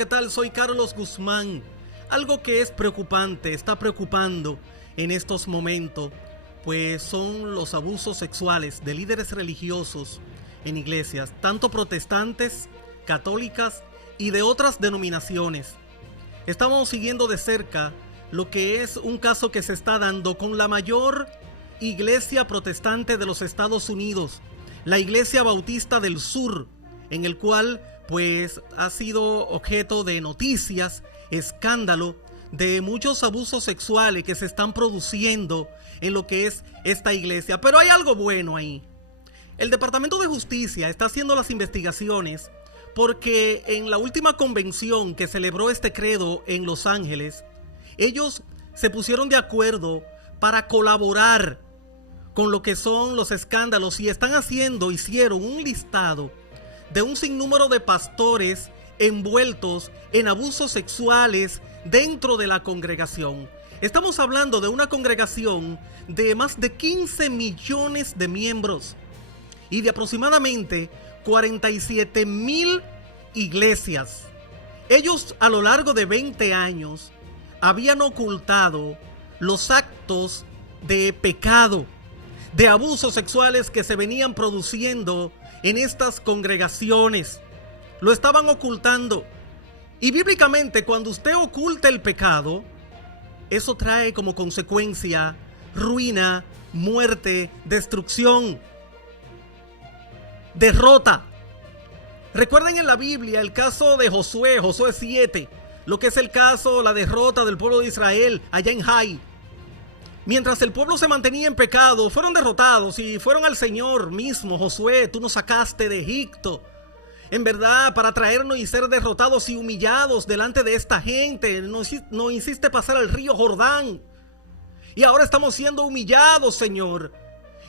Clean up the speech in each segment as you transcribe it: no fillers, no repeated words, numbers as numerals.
¿qué tal? Soy Carlos Guzmán. Algo que es preocupante, está preocupando en estos momentos, pues son los abusos sexuales de líderes religiosos en iglesias, tanto protestantes, católicas y de otras denominaciones. Estamos siguiendo de cerca lo que es un caso que se está dando con la mayor iglesia protestante de los Estados Unidos, la Iglesia Bautista del Sur, en el cual pues ha sido objeto de noticias, escándalo, de muchos abusos sexuales que se están produciendo en lo que es esta iglesia. Pero hay algo bueno ahí. El Departamento de Justicia está haciendo las investigaciones porque en la última convención que celebró este credo en Los Ángeles, ellos se pusieron de acuerdo para colaborar con lo que son los escándalos y hicieron un listado de un sinnúmero de pastores envueltos en abusos sexuales dentro de la congregación. Estamos hablando de una congregación de más de 15 millones de miembros y de aproximadamente 47,000 iglesias. Ellos a lo largo de 20 años habían ocultado los actos de pecado, de abusos sexuales que se venían produciendo en estas congregaciones. Lo estaban ocultando. Y bíblicamente, cuando usted oculta el pecado, eso trae como consecuencia ruina, muerte, destrucción, derrota. Recuerden en la Biblia el caso de Josué 7, lo que es el caso, la derrota del pueblo de Israel allá en Jai. Mientras el pueblo se mantenía en pecado, fueron derrotados y fueron al Señor mismo. Josué, tú nos sacaste de Egipto, en verdad, para traernos y ser derrotados y humillados delante de esta gente. Nos hiciste pasar el río Jordán y ahora estamos siendo humillados, Señor.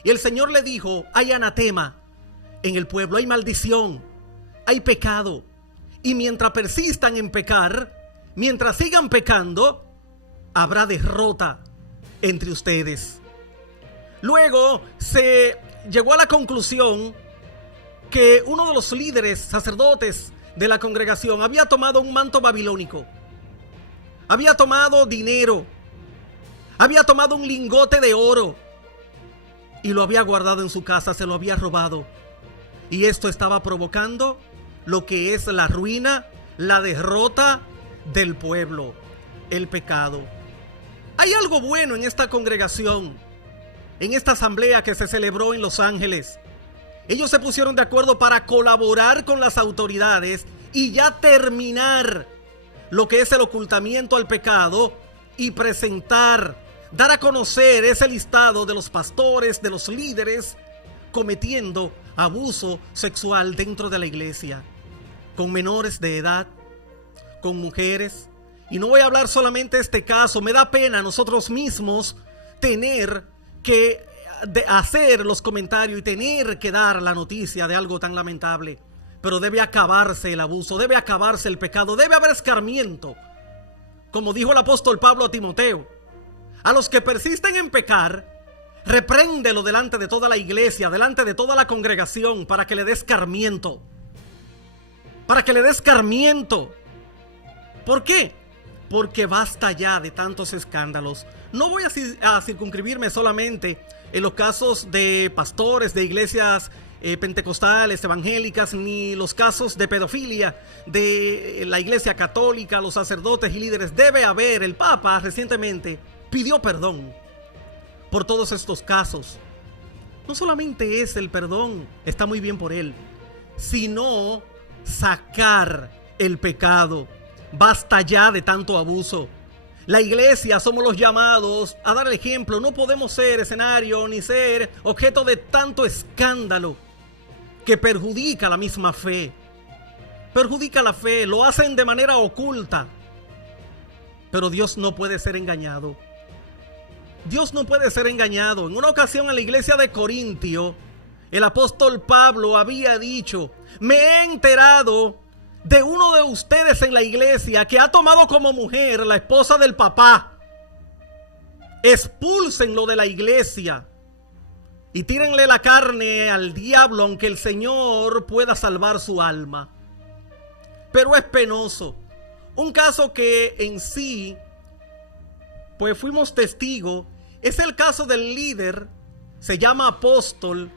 Y el Señor le dijo, hay anatema en el pueblo, hay maldición, hay pecado. Y mientras persistan en pecar, mientras sigan pecando, habrá derrota entre ustedes. Luego se llegó a la conclusión que uno de los líderes sacerdotes de la congregación había tomado un manto babilónico, había tomado dinero, había tomado un lingote de oro y lo había guardado en su casa, se lo había robado. Y esto estaba provocando lo que es la ruina, la derrota del pueblo, el pecado. Hay algo bueno en esta congregación, en esta asamblea que se celebró en Los Ángeles. Ellos se pusieron de acuerdo para colaborar con las autoridades y ya terminar lo que es el ocultamiento al pecado y presentar, dar a conocer ese listado de los pastores, de los líderes cometiendo abuso sexual dentro de la iglesia, con menores de edad, con mujeres. Y no voy a hablar solamente de este caso, me da pena nosotros mismos tener que hacer los comentarios y tener que dar la noticia de algo tan lamentable. Pero debe acabarse el abuso, debe acabarse el pecado, debe haber escarmiento. Como dijo el apóstol Pablo a Timoteo, a los que persisten en pecar, repréndelo delante de toda la iglesia, delante de toda la congregación, para que le dé escarmiento. Para que le dé escarmiento. ¿Por qué? Porque basta ya de tantos escándalos. No voy a circunscribirme solamente en los casos de pastores de iglesias pentecostales, evangélicas, ni los casos de pedofilia de la iglesia católica, los sacerdotes y líderes. Debe haber, el Papa recientemente pidió perdón por todos estos casos. No solamente es el perdón, está muy bien por él, sino sacar el pecado. Basta ya de tanto abuso. La iglesia somos los llamados a dar el ejemplo. No podemos ser escenario ni ser objeto de tanto escándalo que perjudica la misma fe. Perjudica la fe, lo hacen de manera oculta. Pero Dios no puede ser engañado. Dios no puede ser engañado. En una ocasión en la iglesia de Corintio, el apóstol Pablo había dicho, me he enterado de uno de ustedes en la iglesia que ha tomado como mujer la esposa del papá. Expúlsenlo de la iglesia y tírenle la carne al diablo, aunque el Señor pueda salvar su alma. Pero es penoso Un caso que en sí, pues fuimos testigos, es el caso del líder, se llama apóstol,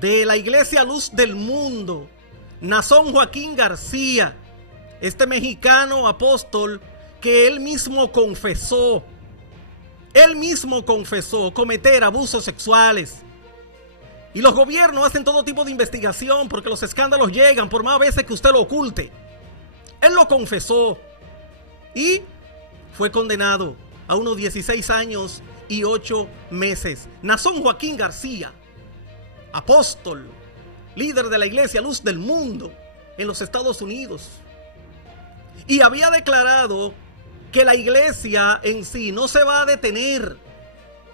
de la Iglesia Luz del Mundo, Nazón Joaquín García, este mexicano apóstol que él mismo confesó cometer abusos sexuales. Y los gobiernos hacen todo tipo de investigación porque los escándalos llegan por más veces que usted lo oculte. Él lo confesó y fue condenado a unos 16 años y 8 meses. Nazón Joaquín García, apóstol, líder de la Iglesia Luz del Mundo en los Estados Unidos. Y había declarado que la iglesia en sí no se va a detener.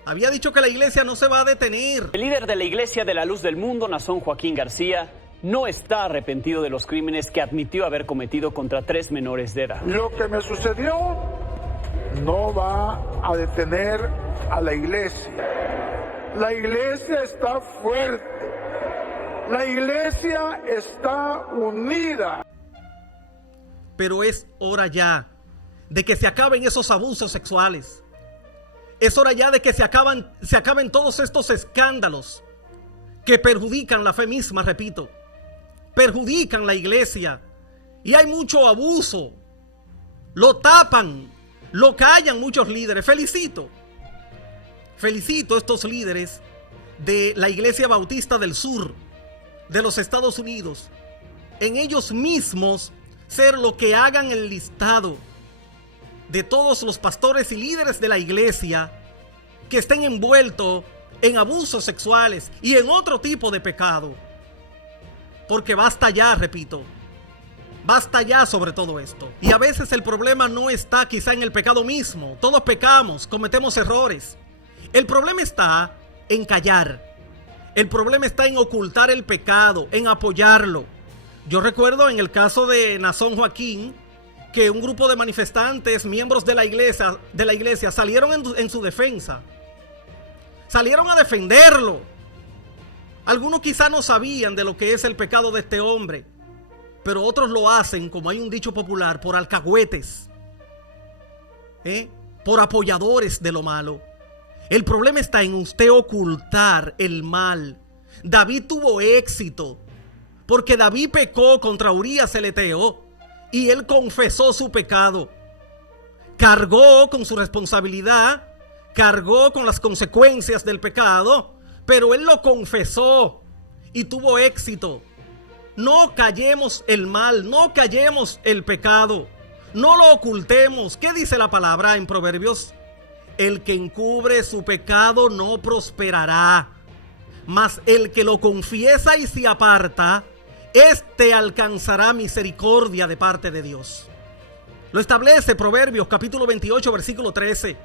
Había dicho que la iglesia no se va a detener. El líder de la Iglesia de la Luz del Mundo, Nazón Joaquín García, no está arrepentido de los crímenes que admitió haber cometido contra 3 menores de edad. Lo que me sucedió no va a detener a la iglesia. La iglesia está fuerte. La iglesia está unida. Pero es hora ya de que se acaben esos abusos sexuales. Es hora ya de que se acaben todos estos escándalos que perjudican la fe misma, repito. Perjudican la iglesia. Y hay mucho abuso. Lo tapan, lo callan muchos líderes. Felicito a estos líderes de la Iglesia Bautista del Sur de los Estados Unidos. En ellos mismos ser lo que hagan el listado de todos los pastores y líderes de la iglesia que estén envueltos en abusos sexuales y en otro tipo de pecado. Porque basta ya, repito, basta ya sobre todo esto. Y a veces el problema no está quizá en el pecado mismo. Todos pecamos, cometemos errores. El problema está en callar. El problema está en ocultar el pecado, en apoyarlo. Yo recuerdo en el caso de Nazón Joaquín que un grupo de manifestantes, miembros de la iglesia salieron en su defensa. Salieron a defenderlo. Algunos quizá no sabían de lo que es el pecado de este hombre, pero otros lo hacen, como hay un dicho popular, por alcahuetes, por apoyadores de lo malo. El problema está en usted ocultar el mal. David tuvo éxito porque David pecó contra Urías el Eteo y él confesó su pecado. Cargó con su responsabilidad, cargó con las consecuencias del pecado, pero él lo confesó y tuvo éxito. No callemos el mal, no callemos el pecado, no lo ocultemos. ¿Qué dice la palabra en Proverbios? El que encubre su pecado no prosperará, mas el que lo confiesa y se aparta, este alcanzará misericordia de parte de Dios. Lo establece Proverbios capítulo 28 versículo 13.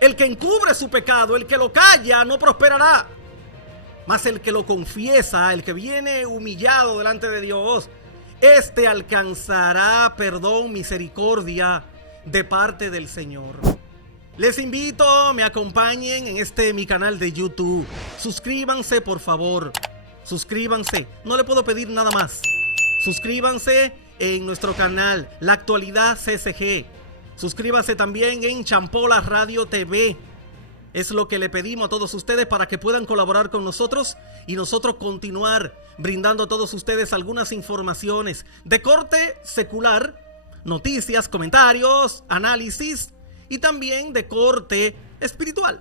El que encubre su pecado, el que lo calla, no prosperará, mas el que lo confiesa, el que viene humillado delante de Dios, este alcanzará perdón, misericordia de parte del Señor. Les invito, me acompañen en mi canal de YouTube. Suscríbanse, por favor. Suscríbanse. No le puedo pedir nada más. Suscríbanse en nuestro canal, La Actualidad CCG. Suscríbanse también en Champola Radio TV. Es lo que le pedimos a todos ustedes para que puedan colaborar con nosotros y nosotros continuar brindando a todos ustedes algunas informaciones de corte secular, noticias, comentarios, análisis y también de corte espiritual.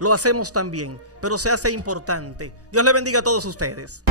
Lo hacemos también, pero se hace importante. Dios le bendiga a todos ustedes.